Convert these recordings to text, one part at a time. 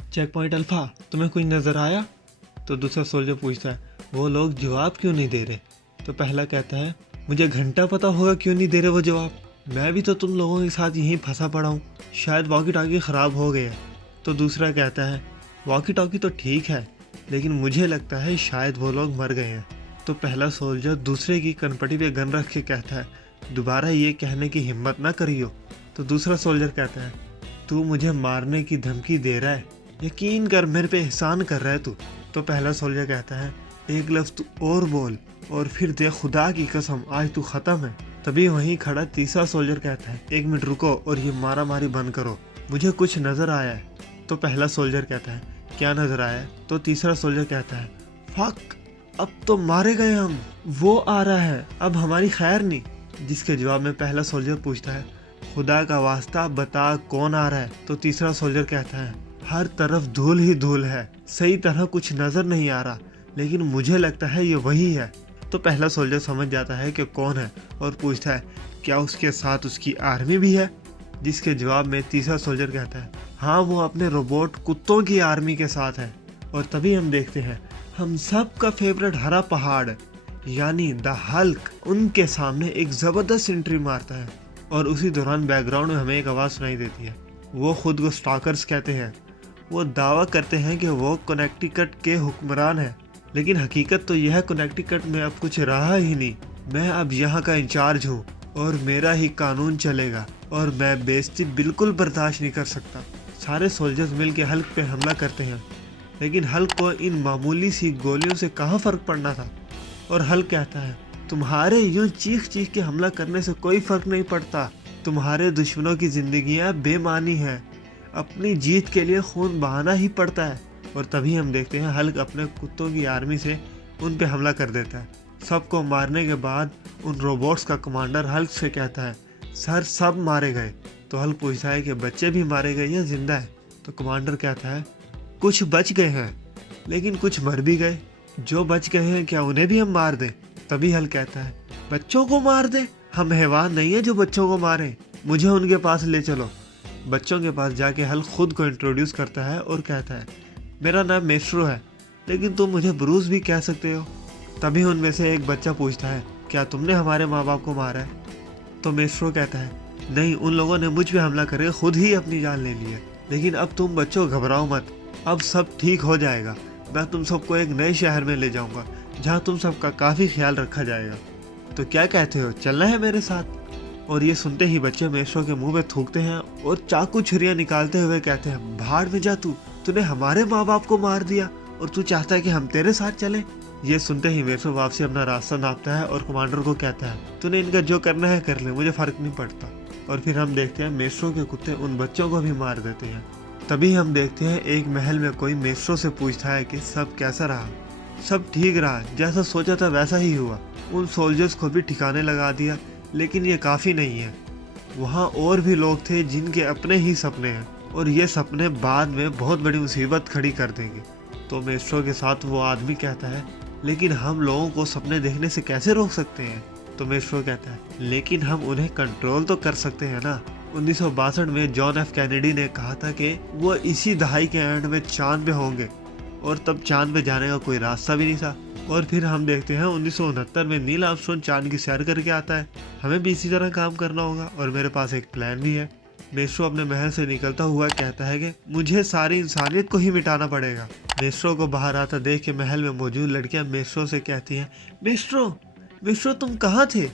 Check point alpha, तुम्हें कुछ नजर आया? तो दूसरा सोल्जर पूछता है, वो लोग जवाब क्यों नहीं दे रहे? तो पहला कहता है, मुझे घंटा पता होगा क्यों नहीं दे रहे वो जवाब। मैं भी तो तुम लोगों के साथ यहीं फंसा पड़ा हूँ, शायद वॉकी टॉकी ख़राब हो गया। तो दूसरा कहता है, वॉकी टॉकी तो ठीक है, लेकिन मुझे लगता है शायद वो लोग मर गए हैं। तो पहला सोल्जर दूसरे की कनपटी पे गन रख के कहता है, दोबारा ये कहने की हिम्मत ना करियो। तो दूसरा सोल्जर कहता है, तू मुझे मारने की धमकी दे रहा है, यकीन कर मेरे पे एहसान कर रहा है तू। तो पहला सोल्जर कहता है, एक लफ्ज़ तू और बोल और फिर दे खुदा की कसम आज तू ख़त्म है। तभी वहीं खड़ा तीसरा सोल्जर कहता है, एक मिनट रुको और ये मारा मारी बंद करो, मुझे कुछ नज़र आया है। तो पहला सोल्जर कहता है, क्या नज़र आया है? तो तीसरा सोल्जर कहता है, फक, अब तो मारे गए हम, वो आ रहा है, अब हमारी खैर नहीं। जिसके जवाब में पहला सोल्जर पूछता है, खुदा का वास्ता बता कौन आ रहा है? तो तीसरा सोल्जर कहता है, हर तरफ धूल ही धूल है, सही तरह कुछ नज़र नहीं आ रहा, लेकिन मुझे लगता है ये वही है। तो पहला सोल्जर समझ जाता है कि कौन है और पूछता है, क्या उसके साथ उसकी आर्मी भी है? जिसके जवाब में तीसरा सोल्जर कहता है, हाँ वो अपने रोबोट कुत्तों की आर्मी के साथ है। और तभी हम देखते हैं हम सब का फेवरेट हरा पहाड़ यानी द हल्क उनके सामने एक ज़बरदस्त एंट्री मारता है। और उसी दौरान बैकग्राउंड में हमें एक आवाज़ सुनाई देती है। वो खुद को स्टॉकर्स कहते हैं। वो दावा करते हैं कि वो कनेक्टिकट के हुक्मरान हैं, लेकिन हकीकत तो यह कनेक्टिकट में अब कुछ रहा ही नहीं। मैं अब यहाँ का इंचार्ज हूँ और मेरा ही कानून चलेगा और मैं बेइज्जती बिल्कुल बर्दाश्त नहीं कर सकता। सारे सोल्जर्स मिलकर हल्क पे हमला करते हैं, लेकिन हल्क को इन मामूली सी गोलियों से कहाँ फ़र्क पड़ना था। और हल्क कहता है, तुम्हारे यूं चीख चीख के हमला करने से कोई फ़र्क नहीं पड़ता, तुम्हारे दुश्मनों की ज़िंदगियाँ बेमानी हैं, अपनी जीत के लिए खून बहाना ही पड़ता है। और तभी हम देखते हैं हल्क अपने कुत्तों की आर्मी से उन पे हमला कर देता है। सबको मारने के बाद उन रोबोट्स का कमांडर हल्क से कहता है, सर सब मारे गए। तो हल्क पूछता है कि बच्चे भी मारे गए या जिंदा है? तो कमांडर कहता है, कुछ बच गए हैं, लेकिन कुछ मर भी गए। जो बच गए हैं क्या उन्हें भी हम मार दें? तभी हल्क कहता है, बच्चों को मार दे? हम हैवान नहीं है जो बच्चों को मारें, मुझे उनके पास ले चलो। बच्चों के पास जाके हल्क खुद को इंट्रोड्यूस करता है और कहता है, मेरा नाम मेस्ट्रो है, लेकिन तुम मुझे ब्रूस भी कह सकते हो। तभी उनमें से एक बच्चा पूछता है, क्या तुमने हमारे माँ बाप को मारा है? तो मेस्ट्रो कहता है, नहीं, उन लोगों ने मुझ पे हमला करके खुद ही अपनी जान ले ली है। लेकिन अब तुम बच्चों घबराओ मत, अब सब ठीक हो जाएगा। मैं तुम सबको एक नए शहर में ले जाऊंगा जहाँ तुम सबका काफ़ी ख्याल रखा जाएगा। तो क्या कहते हो, चलना है मेरे साथ? और ये सुनते ही बच्चे मेस्ट्रो के मुंह पे थूकते हैं और चाकू छुरियाँ निकालते हुए कहते हैं, भाड़ में जा तूने हमारे माँ बाप को मार दिया और तू चाहता है कि हम तेरे साथ चलें? ये सुनते ही मेस्ट्रो वापसी अपना रास्ता नापता है और कमांडर को कहता है, तूने इनका जो करना है कर ले, मुझे फ़र्क नहीं पड़ता। और फिर हम देखते हैं मेस्ट्रो के कुत्ते उन बच्चों को भी मार देते हैं। तभी हम देखते हैं एक महल में कोई मेस्ट्रो से पूछता है कि सब कैसा रहा? सब ठीक रहा, जैसा सोचा था वैसा ही हुआ। उन सोल्जर्स को भी ठिकाने लगा दिया, लेकिन ये काफ़ी नहीं है। वहाँ और भी लोग थे जिनके अपने ही सपने हैं और ये सपने बाद में बहुत बड़ी मुसीबत खड़ी कर देंगे। तो मेस्ट्रो के साथ वो आदमी कहता है, लेकिन हम लोगों को सपने देखने से कैसे रोक सकते हैं? तो मेस्ट्रो कहता है, लेकिन हम उन्हें कंट्रोल तो कर सकते हैं ना। 1962 में जॉन एफ कैनेडी ने कहा था कि वो इसी दहाई के एंड में चांद पे होंगे और तब चांद पे जाने का कोई रास्ता भी नहीं था। और फिर हम देखते हैं 1969 में नील आर्मस्ट्रॉन्ग चांद की सैर करके आता है। हमें भी इसी तरह काम करना होगा और मेरे पास एक प्लान भी है। मेस्ट्रो अपने महल से निकलता हुआ कहता है कि मुझे सारी इंसानियत को ही मिटाना पड़ेगा। मेस्ट्रो को बाहर आता देख के महल में मौजूद लड़कियां मेस्ट्रो से कहती हैं, मेस्ट्रो तुम कहाँ थे?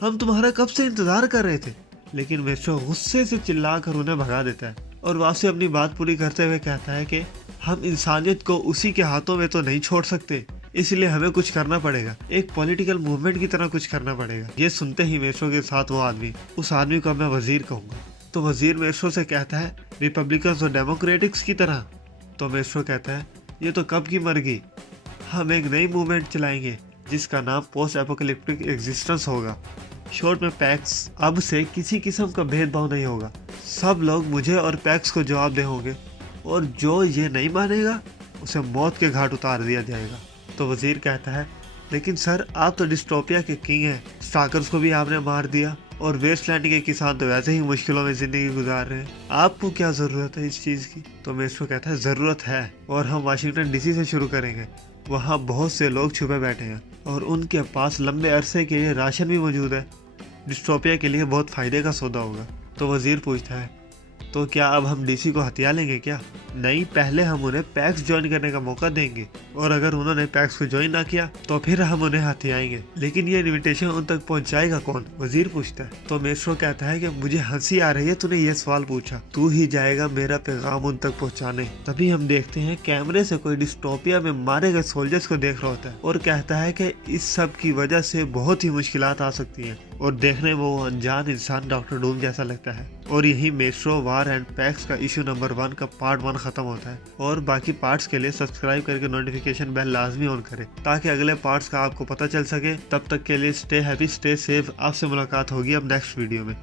हम तुम्हारा कब से इंतजार कर रहे थे। लेकिन मेस्ट्रो गुस्से से चिल्लाकर उन्हें भगा देता है और वापसी अपनी बात पूरी करते हुए कहता है कि हम इंसानियत को उसी के हाथों में तो नहीं छोड़ सकते, इसलिए हमें कुछ करना पड़ेगा, एक पॉलिटिकल मूवमेंट की तरह कुछ करना पड़ेगा। ये सुनते ही मेस्ट्रो के साथ वो आदमी, उस आदमी को मैं वजीर कहूँगा। तो वजीर मेस्ट्रो से कहता है, रिपब्लिकन्स और डेमोक्रेटिक्स की तरह? तो मेस्ट्रो कहता है, ये तो कब की मर गई, हम एक नई मूवमेंट चलाएंगे जिसका नाम पोस्ट एपोकलिप्टिक एग्जिस्टेंस होगा। शॉर्ट में पैक्स। अब से किसी किस्म का भेदभाव नहीं होगा, सब लोग मुझे और पैक्स को जवाब दे होंगे और जो ये नहीं मानेगा उसे मौत के घाट उतार दिया जाएगा। तो वजीर कहता है, लेकिन सर आप तो डिस्टोपिया के किंग हैं, स्टाकर्स को भी आपने मार दिया और वेस्टलैंड के किसान तो वैसे ही मुश्किलों में जिंदगी गुजार रहे हैं। आपको क्या जरूरत है इस चीज की? तो मेस्ट्रो कहता है जरूरत है, और हम वाशिंगटन डीसी से शुरू करेंगे। वहाँ बहुत से लोग छुपे बैठे हैं और उनके पास लंबे अरसे के लिए राशन भी मौजूद है। डिस्टोपिया के लिए बहुत फायदे का सौदा होगा। तो वजीर पूछता है, तो क्या अब हम डीसी को हथिया लेंगे क्या? नहीं, पहले हम उन्हें पैक्स ज्वाइन करने का मौका देंगे, और अगर उन्होंने पैक्स को ज्वाइन ना किया तो फिर हम उन्हें हथियाएंगे। लेकिन ये इनविटेशन उन तक पहुंचाएगा कौन? वजीर पूछता है। तो मेस्ट्रो कहता है कि मुझे हंसी आ रही है तूने ये सवाल पूछा, तू ही जाएगा मेरा पैगाम उन तक पहुंचाने। तभी हम देखते हैं कैमरे से कोई डिस्टोपिया में मारे गए सोल्जर्स को देख रहा होता है और कहता है कि इस सब की वजह से बहुत ही मुश्किलात आ सकती हैं, और देखने में वो अनजान इंसान डॉक्टर डूम जैसा लगता है। और यही मेस्ट्रो वार एंड पैक्स का इशू नंबर 1 का पार्ट 1 खत्म होता है। और बाकी पार्ट्स के लिए सब्सक्राइब करके नोटिफिकेशन बेल लाजमी ऑन करें ताकि अगले पार्ट्स का आपको पता चल सके। तब तक के लिए स्टे हैप्पी, स्टे सेफ। आपसे मुलाकात होगी अब नेक्स्ट वीडियो में।